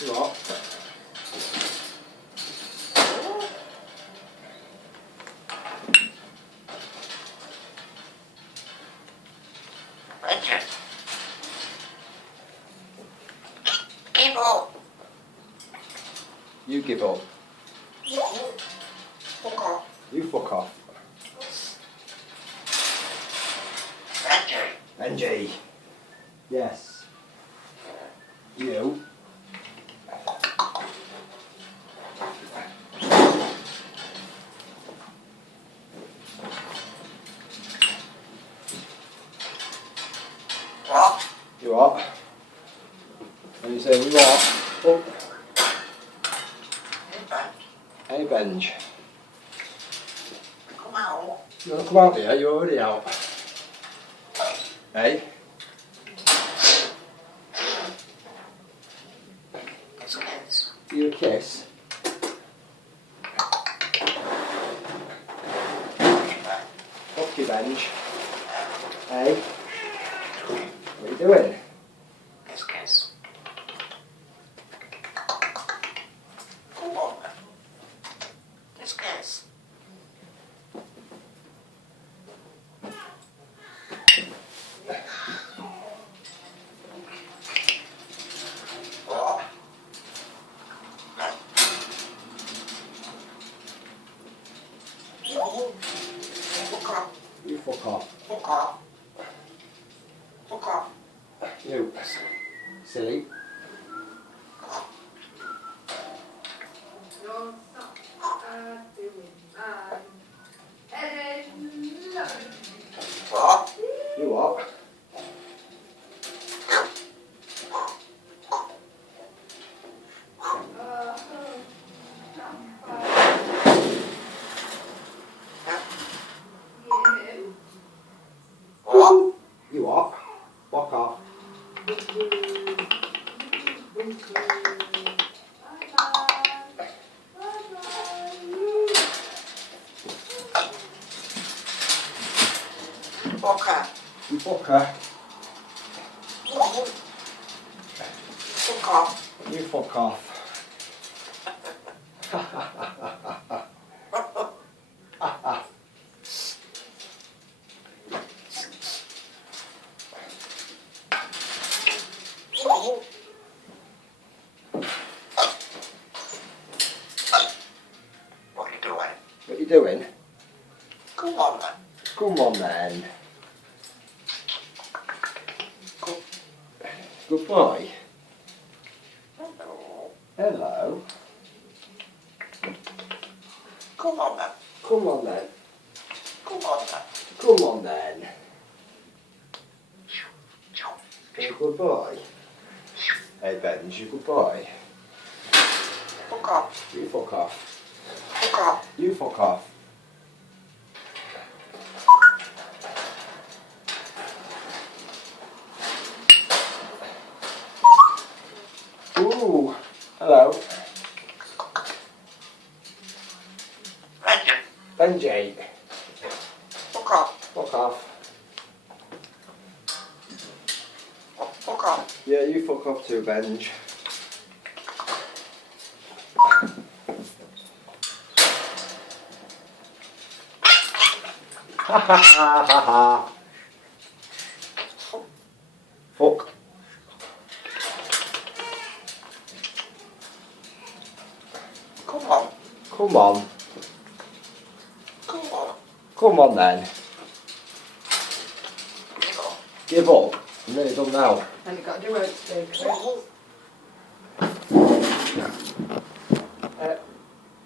What? Benji. Give up. You give up. Fuck off. You fuck off. Benji. Benji. Yes. You. What? You what? And you say you what? Oh. Hey Benj. Come out. You want to come out here? You're already out. Hey? Kiss. You a kiss? Fuck you, Benj. Hey? What are you doing? Kiss. Come on. Kiss. What? Fuck off. You fuck off. Fuck off. Fuck off. You. Silly. What? You what? What? You what? Fuck off. Fucker. You fucker. Fuck off. You fuck off. What are you doing? What you doing? Come on, man. Come on then. Good boy. Hello. Hello. Come on, man. Come on then. Come on, man. Come on then. You're a good boy. Hey Benj, you good boy. Fuck off. You fuck off. Fuck off. You fuck off. Ooh, hello. Benji. Benji. Fuck off. Fuck off. Fuck off. Yeah, you fuck off too, Benj. Ha ha ha ha ha. Fuck. Come on. Come on. Come on. Come on then. Give up. Give up. I'm nearly done now. And you've got to do it, Steve.